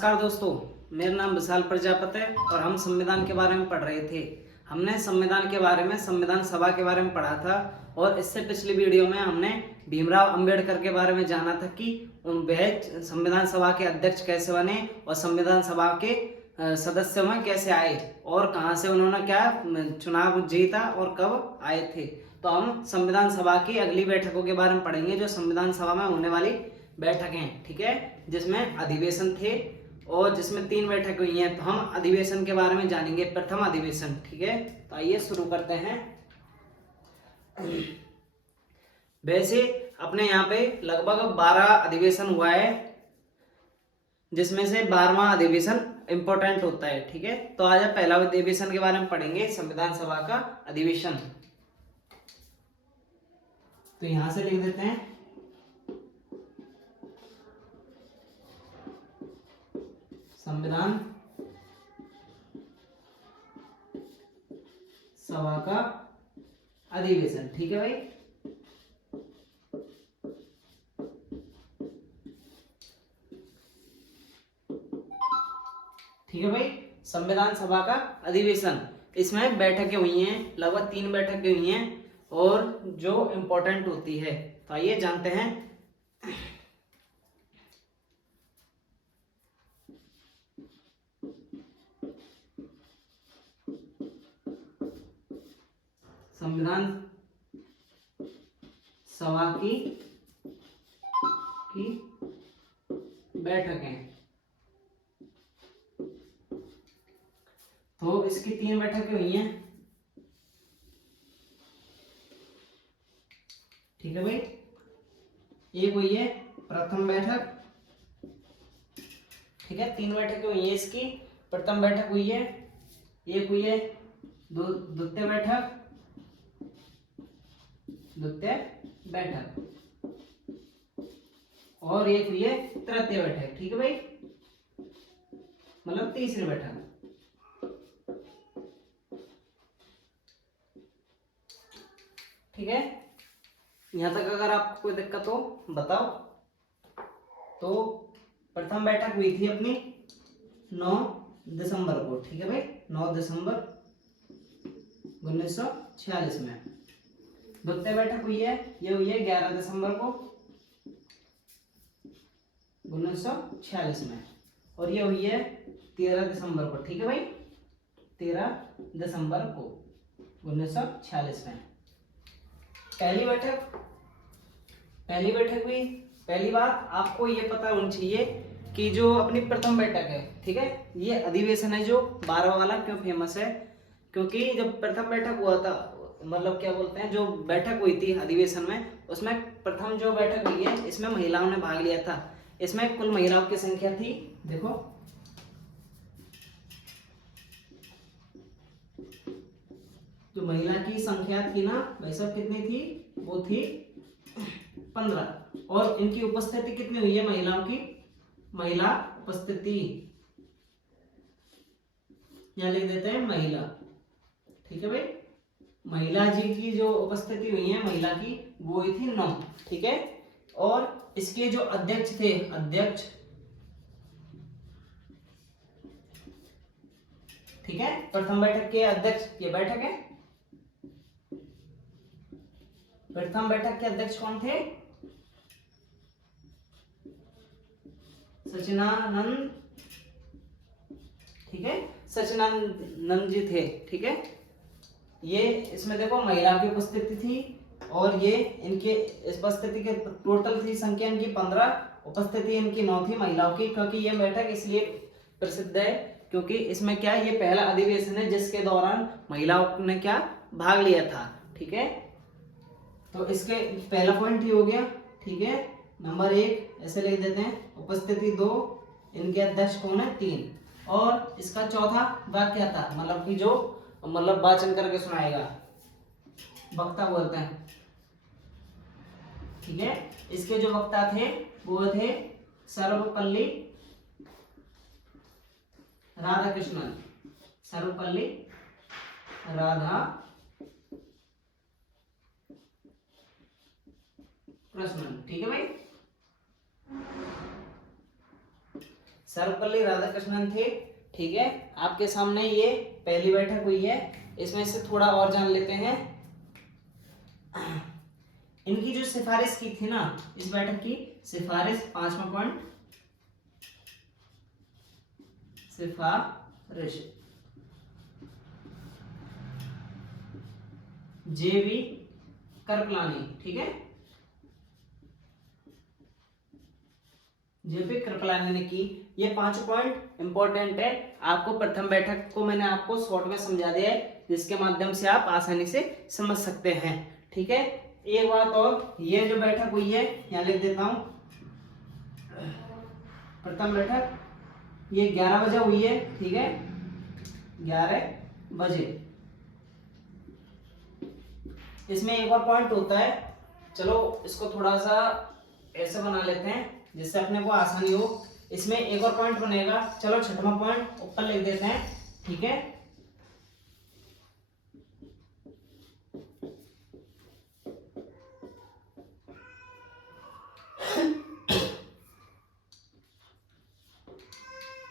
नमस्कार दोस्तों, मेरा नाम विशाल प्रजापति है और हम संविधान के बारे में पढ़ रहे थे। हमने संविधान के बारे में संविधान सभा के बारे में पढ़ा था और इससे पिछली वीडियो में हमने भीमराव अंबेडकर के बारे में जाना था कि वह संविधान सभा के अध्यक्ष कैसे बने और संविधान सभा के सदस्य में कैसे आए और कहां से उन्होंने क्या चुनाव जीता और कब आए थे। तो हम संविधान सभा की अगली बैठकों के बारे में पढ़ेंगे जो संविधान सभा में होने वाली बैठकें, ठीक है, जिसमें अधिवेशन थे और जिसमें 3 बैठक हुई हैं। तो हम अधिवेशन के बारे में जानेंगे। प्रथम अधिवेशन, ठीक है, तो आइए शुरू करते हैं। वैसे अपने यहाँ पे लगभग 12 अधिवेशन हुआ है, जिसमें से 12वां अधिवेशन इंपॉर्टेंट होता है, ठीक है। तो आज हम पहला अधिवेशन के बारे में पढ़ेंगे, संविधान सभा का अधिवेशन। तो यहां से लिख देते हैं संविधान सभा का अधिवेशन, ठीक है भाई। ठीक है भाई, संविधान सभा का अधिवेशन, इसमें बैठकें हुई हैं, लगभग 3 बैठकें हुई हैं और जो इंपॉर्टेंट होती है। तो आइए जानते हैं। संविधान सभा की बैठकें, तो इसकी 3 बैठकें हुई हैं, ठीक है भाई। एक हुई है प्रथम बैठक, ठीक है, 3 बैठकें हुई है इसकी। प्रथम बैठक हुई है, एक हुई है द्वितीय बैठक, और एक हुई है तृतीय बैठक, ठीक है भाई, मतलब तीसरी बैठक। ठीक है, यहां तक अगर आपको कोई दिक्कत हो बताओ। तो प्रथम बैठक हुई थी अपनी 9 दिसंबर को, ठीक है भाई, 9 दिसंबर 1946 में। द्वितीय बैठक हुई है, ये हुई है 11 दिसंबर को 1946 में, और ये हुई है 13 दिसंबर को, ठीक है भाई, 13 दिसंबर को 1946 में। पहली बैठक हुई। पहली बात आपको ये पता होनी चाहिए कि जो अपनी प्रथम बैठक है, ठीक है, ये अधिवेशन है जो 12 वाला क्यों फेमस है, क्योंकि जब प्रथम बैठक हुआ था, मतलब क्या बोलते हैं, जो बैठक हुई थी अधिवेशन में, उसमें प्रथम जो बैठक हुई है इसमें महिलाओं ने भाग लिया था। इसमें कुल महिलाओं की संख्या थी, देखो, जो महिला की संख्या थी ना भाई साहब, कितनी थी, वो थी 15, और इनकी उपस्थिति कितनी हुई है महिलाओं की, महिला उपस्थिति यहां लिख देते हैं महिला, ठीक है भाई। महिला जी की जो उपस्थिति हुई है महिला की, वो हुई थी 9, ठीक है। और इसके जो अध्यक्ष थे, अध्यक्ष, ठीक है, प्रथम बैठक के अध्यक्ष, ये बैठक है, प्रथम बैठक के अध्यक्ष कौन थे, सचिनानंद, ठीक है, सचिनानंद जी थे, ठीक है। ये इसमें देखो महिला की उपस्थिति थी, और ये इनके उपस्थिति के टोटल थी संख्या इनकी 15, उपस्थिति इनकी 9 थी महिलाओं की। क्योंकि ये बैठक इसलिए प्रसिद्ध है क्योंकि इसमें क्या, ये पहला अधिवेशन है जिसके दौरान महिलाओं ने क्या भाग लिया था, ठीक है। तो इसके पहला पॉइंट ही हो गया, ठीक है। नंबर 1 ऐसे लिख देते हैं, उपस्थिति 2, इनके अध्यक्ष कौन है, 3, और इसका चौथा वाक्य क्या था, मतलब कि जो मतलब वाचन करके सुनाएगा, वक्ता बोलते हैं, ठीक है। इसके जो वक्ता थे वो थे सर्वपल्ली राधाकृष्णन, सर्वपल्ली राधा कृष्णन, ठीक है भाई। सर्वपल्ली राधाकृष्णन थे, ठीक है। आपके सामने ये पहली बैठक हुई है, इसमें से थोड़ा और जान लेते हैं। इनकी जो सिफारिश की थी ना, इस बैठक की सिफारिश, 5वां पॉइंट, सिफारिश JV कृपलानी, ठीक है, JP कृपलानी ने की। ये 5 पॉइंट इंपॉर्टेंट है। आपको प्रथम बैठक को मैंने आपको शॉर्ट में समझा दिया है, जिसके माध्यम से आप आसानी से समझ सकते हैं, ठीक है। एक बात और, ये जो बैठक हुई है यहाँ लिख देता हूं, प्रथम बैठक ये 11 बजे हुई है, ठीक है, 11 बजे। इसमें एक और पॉइंट होता है, चलो इसको थोड़ा सा ऐसे बना लेते हैं जिससे अपने को आसानी हो। इसमें एक और पॉइंट बनेगा, चलो 6वां पॉइंट ऊपर लिख देते हैं, ठीक है।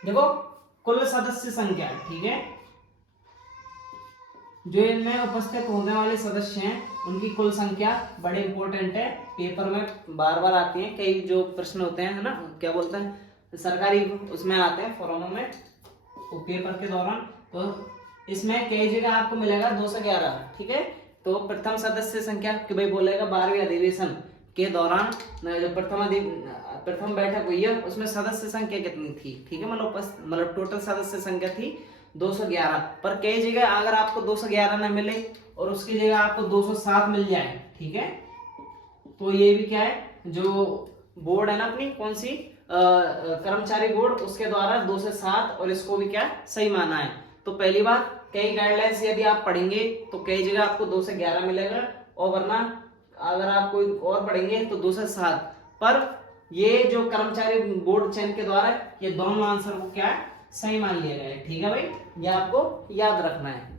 देखो कुल सदस्य संख्या, ठीक है, जो इनमें उपस्थित होने वाले सदस्य हैं उनकी कुल संख्या बड़े इंपॉर्टेंट है, पेपर में बार बार आती है, कई जो प्रश्न होते हैं, है ना, क्या बोलते हैं, सरकारी उसमें आते हैं फॉर्मों में, तो पेपर के दौरान। तो इसमें कई जगह आपको मिलेगा 211, ठीक है। तो प्रथम सदस्य संख्या कि भाई बोलेगा 12वें अधिवेशन के दौरान जो प्रथम बैठक हुई है उसमें सदस्य संख्या कितनी थी, ठीक है, मतलब टोटल सदस्य संख्या थी 211। पर कई जगह अगर आपको 211 ना मिले और उसकी जगह आपको 207 मिल जाए, ठीक है, तो ये भी क्या है, जो बोर्ड है ना अपनी, कौन सी कर्मचारी बोर्ड, उसके द्वारा 2 से 7 और इसको भी क्या सही माना है। तो पहली बात, कई गाइडलाइंस यदि आप पढ़ेंगे तो कई जगह आपको 2 से 11 मिलेगा, और वरना अगर आप कोई और पढ़ेंगे तो 2 से 7। पर ये जो कर्मचारी बोर्ड चयन के द्वारा ये दोनों आंसर को क्या है सही मान लिया गया है, ठीक है भाई, ये आपको याद रखना है।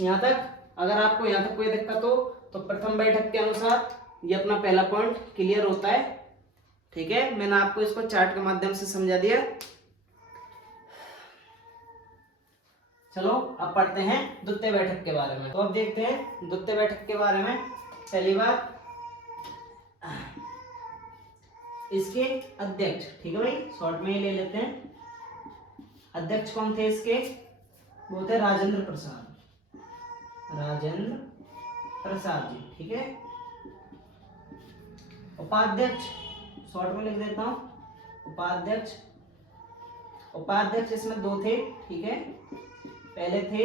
यहाँ तक अगर आपको यहाँ तक कोई दिक्कत हो तो प्रथम बैठक के अनुसार ये अपना पहला पॉइंट क्लियर होता है, ठीक है। मैंने आपको इसको चार्ट के माध्यम से समझा दिया। चलो अब पढ़ते हैं द्वितीय बैठक के बारे में। तो अब देखते हैं द्वितीय बैठक के बारे में। पहली बात, इसके अध्यक्ष, ठीक है भाई, शॉर्ट में ही ले लेते हैं। अध्यक्ष कौन थे इसके, वो थे राजेंद्र प्रसाद जी, ठीक है। उपाध्यक्ष शॉर्ट में लिख देता हूं, उपाध्यक्ष इसमें 2 थे, ठीक है। पहले थे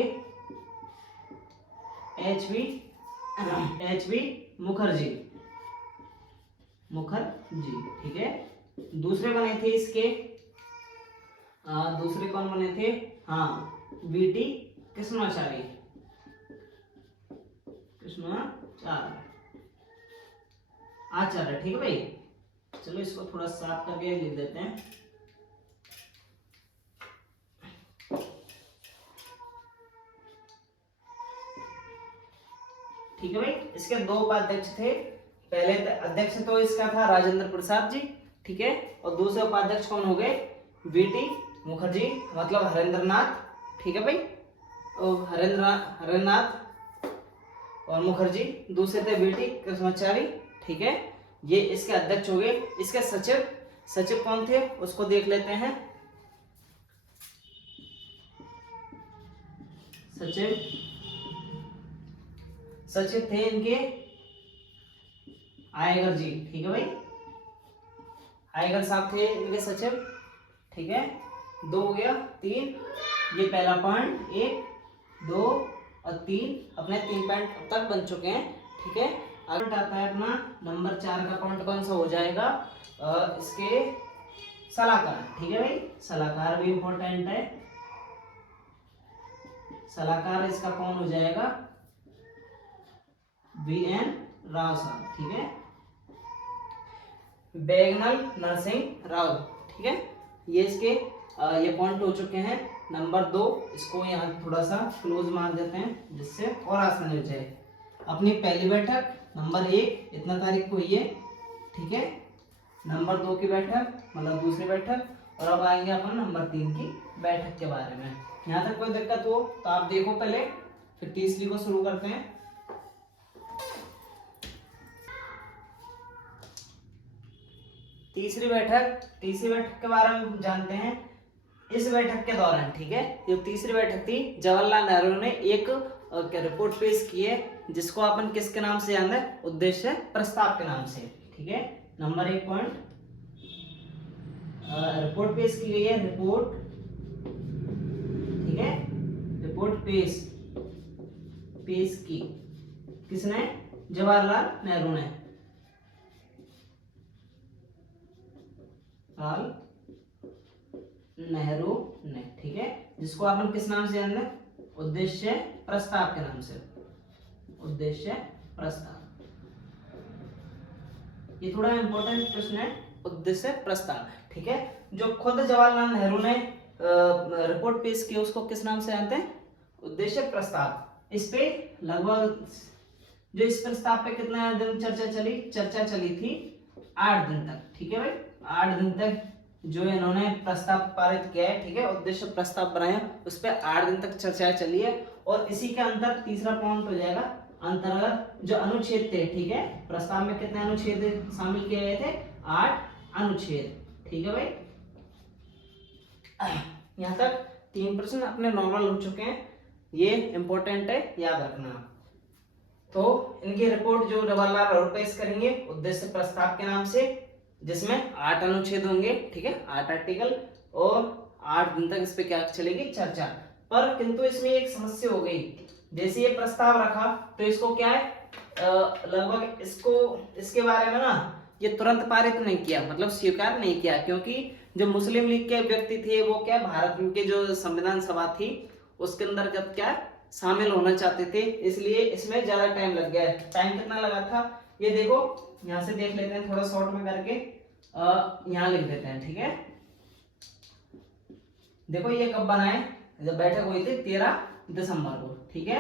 एच वी मुखर्जी, ठीक है। दूसरे बने थे इसके, दूसरे कौन बने थे, हाँ, VT कृष्णाचार्य, आचार्य, ठीक है भाई। चलो इसको थोड़ा साफ करके लिख देते हैं। ठीक है भाई, इसके 2 उपाध्यक्ष थे। पहले अध्यक्ष तो इसका था राजेंद्र प्रसाद जी, ठीक है, और दूसरे उपाध्यक्ष कौन हो गए, VT मुखर्जी, मतलब हरेंद्रनाथ, ठीक है भाई, और हरेंद्रनाथ और मुखर्जी। दूसरे थे VT कृष्णाचारी, ठीक है, ये इसके अध्यक्ष हो गए। इसके सचिव कौन थे उसको देख लेते हैं। सचिव थे इनके आयगर जी, ठीक है भाई, आयगर साहब थे इनके सचिव, ठीक है। 2 हो गया, 3, ये पहला पॉइंट, 1, 2 और 3, अपने 3 पॉइंट अब तक बन चुके हैं, ठीक है। अगर आता है अपना नंबर 4 का पॉइंट कौन सा हो जाएगा, इसके सलाहकार, ठीक है भाई, सलाहकार भी इंपॉर्टेंट है। सलाहकार इसका कौन हो जाएगा, VN राव साहब, ठीक है, बैगनल नरसिंह राव, ठीक है। ये इसके ये पॉइंट हो चुके हैं। नंबर 2, इसको यहाँ थोड़ा सा क्लोज मार देते हैं जिससे और आसानी हो जाए। अपनी पहली बैठक नंबर 1 इतना तारीख को हुई है, ठीक है। नंबर 2 की बैठक मतलब दूसरी बैठक, और अब आएंगे अपन नंबर 3 की बैठक के बारे में। यहाँ तक कोई दिक्कत हो तो आप देखो पहले, फिर तीसरी को शुरू करते हैं। तीसरी बैठक के बारे में जानते हैं। इस बैठक के दौरान, ठीक है, जो तीसरी बैठक थी, जवाहरलाल नेहरू ने एक रिपोर्ट पेश की है, जिसको अपन किसके नाम से जानते हैं? उद्देश्य प्रस्ताव के नाम से, ठीक है। नंबर 1 पॉइंट, रिपोर्ट पेश की गई है, रिपोर्ट, ठीक है, रिपोर्ट पेश की किसने? जवाहरलाल नेहरू ने, नेहरू ने, ठीक है, जिसको अपन किस नाम से जानते हैं? उद्देश्य प्रस्ताव के नाम से, उद्देश्य प्रस्ताव। ये थोड़ा इंपॉर्टेंट प्रश्न है, उद्देश्य प्रस्ताव, ठीक है। जो खुद जवाहरलाल नेहरू ने रिपोर्ट पेश की, उसको किस नाम से जानते हैं? उद्देश्य प्रस्ताव। इस पे लगभग, जो इस प्रस्ताव पे कितना दिन चर्चा चली थी? 8 दिन तक, ठीक है भाई, 8 दिन तक जो इन्होंने प्रस्ताव पारित किया है, ठीक है, उद्देश्य प्रस्ताव बनाया, उस पर 8 दिन तक चर्चा चली है। और इसी के अंतर तीसरा पॉइंट हो जाएगा, अंतर्गत जो अनुच्छेद थे, ठीक है, प्रस्ताव में कितने अनुच्छेद शामिल किए गए थे? 8 अनुच्छेद, ठीक है भाई। यहाँ तक 3 प्रश्न अपने नॉर्मल हो चुके हैं, ये इंपॉर्टेंट है, याद रखना। तो इनकी रिपोर्ट जो जवाहरलाल नेहरू पेश करेंगे उद्देश्य प्रस्ताव के नाम से, जिसमें 8 अनुच्छेद होंगे, ठीक है, 8 आर्टिकल, और 8 दिन तक इस पे क्या चलेगी? चर्चा। पर किंतु इसमें एक समस्या हो गई, जैसे ये प्रस्ताव रखा तो इसको क्या है, लगभग इसके बारे में ना ये तुरंत पारित नहीं किया, मतलब स्वीकार नहीं किया, क्योंकि जो मुस्लिम लीग के व्यक्ति थे वो क्या, भारत के जो संविधान सभा थी उसके अंदर जब क्या शामिल होना चाहते थे, इसलिए इसमें ज्यादा टाइम लग गया। टाइम कितना लगा था? ये देखो, यहाँ से देख लेते हैं थोड़ा शॉर्ट में करके, यहाँ लिख देते हैं, ठीक है। देखो ये कब बना है? जब बैठक हुई थी 13 दिसंबर को, ठीक है।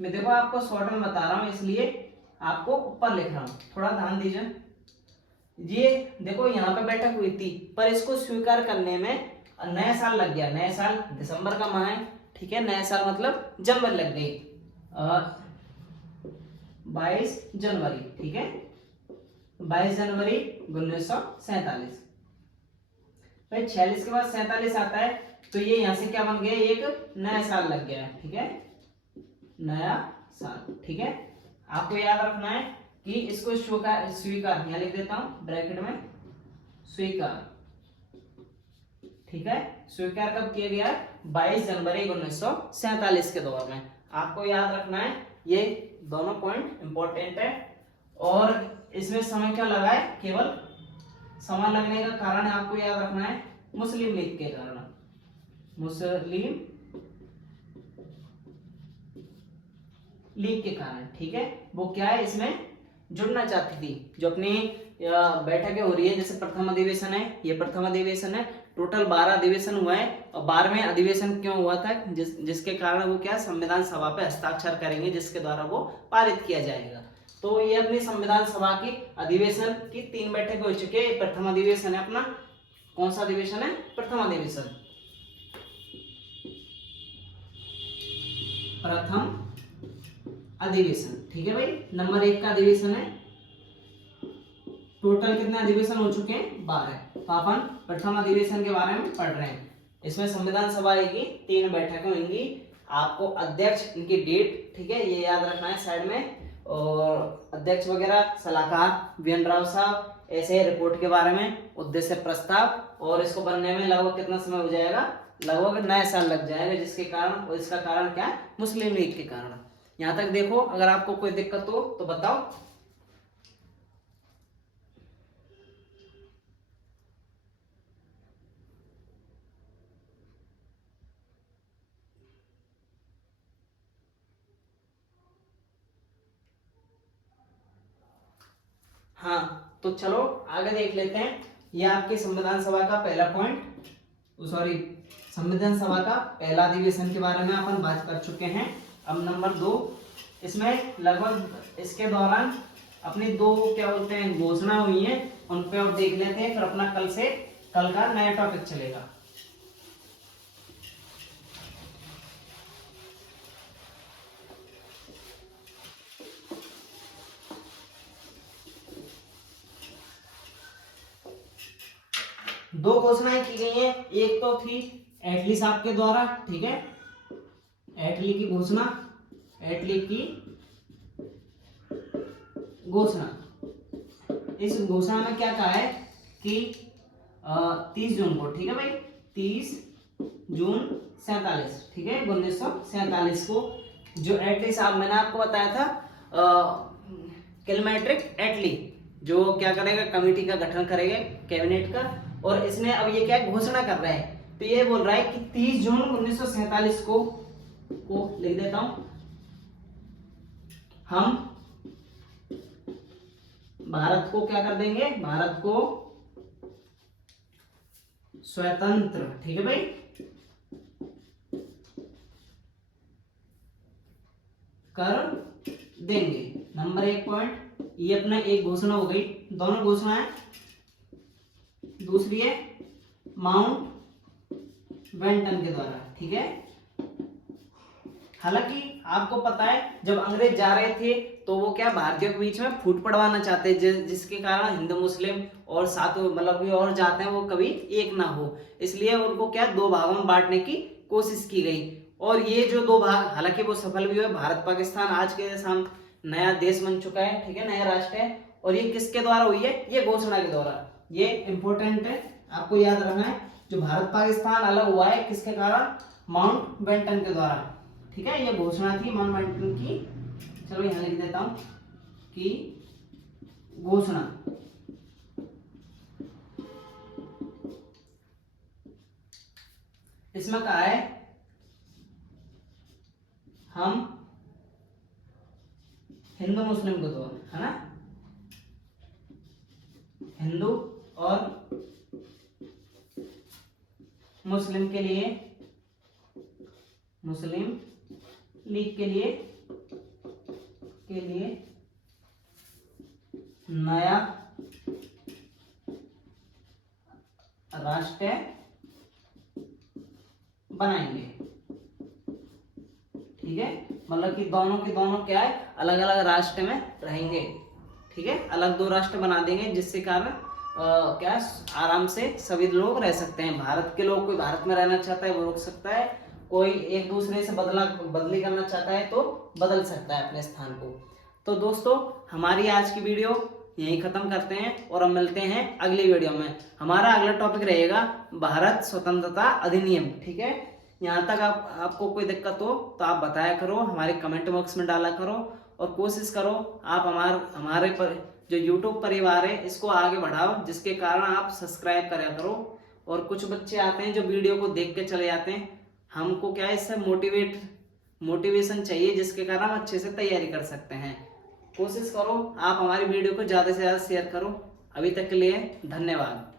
मैं देखो आपको शॉर्ट में बता रहा हूँ, इसलिए आपको ऊपर लिख रहा हूँ, थोड़ा ध्यान दीजिए। ये देखो यहाँ पे बैठक हुई थी, पर इसको स्वीकार करने में नया साल लग गया। नया साल दिसंबर का माह है, ठीक है, नया साल मतलब जनवरी लग गई, 22 जनवरी, ठीक है, 22 जनवरी 1947। भाई 46 के बाद 47 आता है, तो ये यहाँ से क्या बन गया? एक नया साल लग गया, ठीक है, नया साल, ठीक है। आपको याद रखना है कि इसको स्वीकार यहाँ लिख देता हूं ब्रैकेट में, स्वीकार, ठीक है। स्वीकार कब किया गया? 22 जनवरी 1947 के दौर में। आपको याद रखना है, ये दोनों पॉइंट इंपॉर्टेंट है। और इसमें समय क्या लगा है? केवल समय लगने का कारण है, आपको याद रखना है, मुस्लिम लीग के कारण, मुस्लिम लीग के कारण, ठीक है। वो क्या है, इसमें जुड़ना चाहती थी। जो अपनी बैठकें हो रही है, जैसे प्रथम अधिवेशन है, ये प्रथम अधिवेशन है, टोटल 12 अधिवेशन हुआ है, और 12वें अधिवेशन क्यों हुआ था? जिसके कारण वो क्या संविधान सभा पे हस्ताक्षर करेंगे, जिसके द्वारा वो पारित किया जाएगा। तो ये अपनी संविधान सभा की अधिवेशन की 3 बैठकें हो चुकी है। प्रथम अधिवेशन है अपना, कौन सा अधिवेशन है? प्रथम अधिवेशन, प्रथम अधिवेशन, ठीक है भाई। नंबर 1 का अधिवेशन है। टोटल कितने अधिवेशन हो चुके हैं? 12। तो अपन प्रथम अधिवेशन के बारे में पढ़ रहे हैं। इसमें संविधान सभा की 3 बैठकें होंगी। आपको अध्यक्ष, इनकी डेट, ठीक है, ये याद रखना है साइड में, और अध्यक्ष वगैरह, सलाहकार वीएन राव साहब, ऐसे रिपोर्ट के बारे में, उद्देश्य प्रस्ताव, और इसको बनने में लगभग कितना समय हो जाएगा? लगभग नया साल लग जाएगा, जिसके कारण, और इसका कारण क्या है? मुस्लिम लीग के कारण। यहाँ तक देखो, अगर आपको कोई दिक्कत हो तो बताओ। हाँ, तो चलो आगे देख लेते हैं। ये आपके संविधान सभा का पहला पॉइंट, सॉरी, संविधान सभा का पहला अधिवेशन के बारे में अपन बात कर चुके हैं। अब नंबर 2, इसमें लगभग इसके दौरान अपनी 2 क्या बोलते हैं घोषणा हुई है, उन पे आप देख लेते हैं, फिर अपना कल से कल का नया टॉपिक चलेगा। दो घोषणाएं की गई हैं, एक तो थी एटली साहब के द्वारा, ठीक है, एटली की घोषणा, एटली की घोषणा। इस घोषणा में क्या कहा है कि 30 जून को, ठीक है भाई, 30 जून 47, ठीक है, 1947 को जो एटली साहब, मैंने आपको बताया था किलमैट्रिक एटली जो क्या करेगा, कमेटी का गठन करेगा कैबिनेट का, और इसने अब ये क्या घोषणा कर रहा है, तो ये बोल रहा है कि 30 जून 1947 को लिख देता हूं, हम भारत को क्या कर देंगे, भारत को स्वतंत्र, ठीक है भाई, कर देंगे। नंबर 1 पॉइंट, ये अपना एक घोषणा हो गई, दोनों घोषणाएं। दूसरी है माउंट बेंटन के द्वारा, ठीक है। हालांकि आपको पता है जब अंग्रेज जा रहे थे तो वो क्या भारतीयों के बीच में फूट पड़वाना चाहते, जिसके कारण हिंदू मुस्लिम और साथ मतलब भी और जाते हैं वो कभी एक ना हो, इसलिए उनको क्या दो भागों में बांटने की कोशिश की गई। और ये जो दो भाग, हालांकि वो सफल भी हुए, भारत पाकिस्तान आज के सामने नया देश बन चुका है, ठीक है, नया राष्ट्र है। और ये किसके द्वारा हुई है, ये घोषणा के द्वारा। ये इंपॉर्टेंट है, आपको याद रखना है। जो भारत पाकिस्तान अलग हुआ है किसके कारण, माउंट बेंटन के द्वारा, ठीक है, ये घोषणा थी माउंट बेंटन की। चलो यहां लिख देता हूं कि घोषणा। इसमें कहा है हम हिंदू मुस्लिम को दो, है ना, हिंदू और मुस्लिम के लिए, मुस्लिम लीग के लिए नया राष्ट्र बनाएंगे, ठीक है, मतलब कि दोनों के दोनों क्या है, अलग अलग राष्ट्र में रहेंगे, ठीक है, अलग दो राष्ट्र बना देंगे, जिससे कारण क्या आराम से सभी लोग रह सकते हैं। भारत के लोग, कोई भारत में रहना चाहता है वो रुक सकता है, कोई एक दूसरे से बदली करना चाहता है तो बदल सकता है अपने स्थान को। तो दोस्तों हमारी आज की वीडियो यहीं खत्म करते हैं और हम मिलते हैं अगली वीडियो में। हमारा अगला टॉपिक रहेगा भारत स्वतंत्रता अधिनियम, ठीक है। यहाँ तक आपको कोई दिक्कत हो तो आप बताया करो, हमारे कमेंट बॉक्स में डाला करो, और कोशिश करो आप हमारे पर जो YouTube परिवार है इसको आगे बढ़ाओ, जिसके कारण आप सब्सक्राइब करा करो। और कुछ बच्चे आते हैं जो वीडियो को देख के चले जाते हैं, हमको क्या है इससे मोटिवेशन चाहिए, जिसके कारण हम अच्छे से तैयारी कर सकते हैं। कोशिश करो आप हमारी वीडियो को ज़्यादा से ज़्यादा शेयर करो। अभी तक के लिए धन्यवाद।